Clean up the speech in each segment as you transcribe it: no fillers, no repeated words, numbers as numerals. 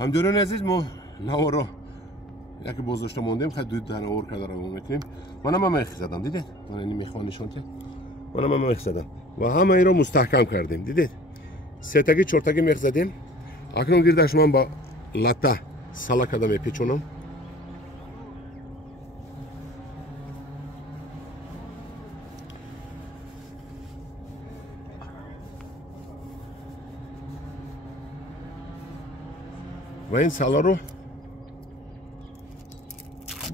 همدوران عزیز ما نوارو یکی بازداشته موندیم خیلی دو دانه اور کردن رو میکنیم. منم هم میخ زدم دیدید؟ من این میخوان نشون که منم هم میخ زدم و همه این رو مستحکم کردیم دیدید؟ سه تاگی چهار تاگی میخ زدیم. اکنون گردش من با لطه سالا کردم میپیچونم. و این سالا رو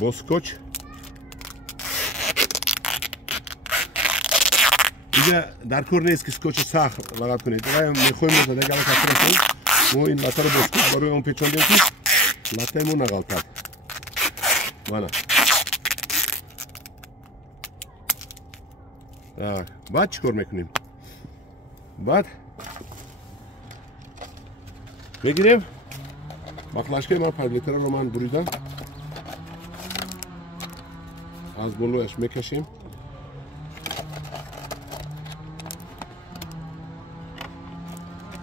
با سکوچ اینجا در کور نیست که سکوچ سخت لگات کنید. میخوایم زده گله کتره کنید. ما این لطه رو با سکوچ برای اون پیچوندیم که لطه مون نغلطد. مانا بعد چیکار میکنیم؟ بعد بگیریم باقلاشکه ما پرلیتر رو من بریدم از بلویش میکشیم.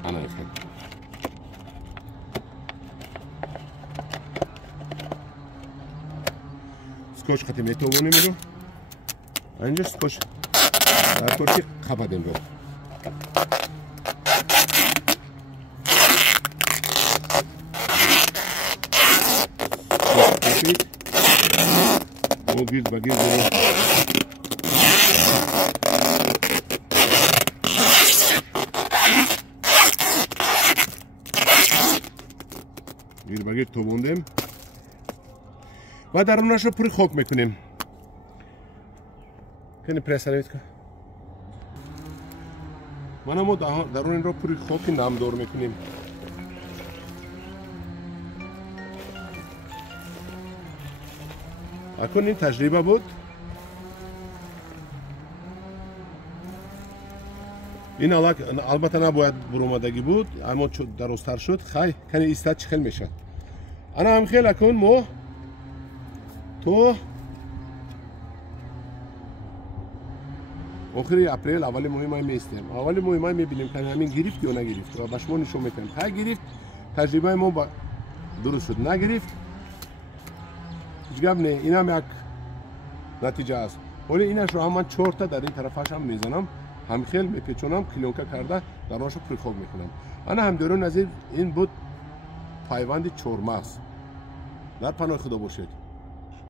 انا نفهم سکوچ خطی میتوانی میرو اینجا سکوچ در کورتی خبادیم رو او گیرد با گیرد رو گیرد با گیرد تو بوندیم و درونش رو پوری خوک میکنیم. کنی پریسر هیت که من هم درون این رو پوری خوکی نامدار میکنیم. اکنون این تجربه بود. این البته نباید برآمدگی بود اما درست‌تر شد. خیلی کنی ایستاد چی خیلی میشه. انا هم خیلی اکن مو تو آخری اپریل اولی ماه مای میستیم. اولی ماه مای میبینیم که همین گرفت یا نگرفت و باش ما نشون میکنیم. ها گرفت تجربه ما با درست شد. نگرفت جواب نه. این هم یک نتیجه است. ولی اینش رو هم من 4 تا در این طرفش هم میزنم. هم خیلی میپیچونم کلونکه کرده درونش رو پرخوب میکنم. انا هم درون نظیر این بود پیوند چهارمغز. در پناه خدا باشید.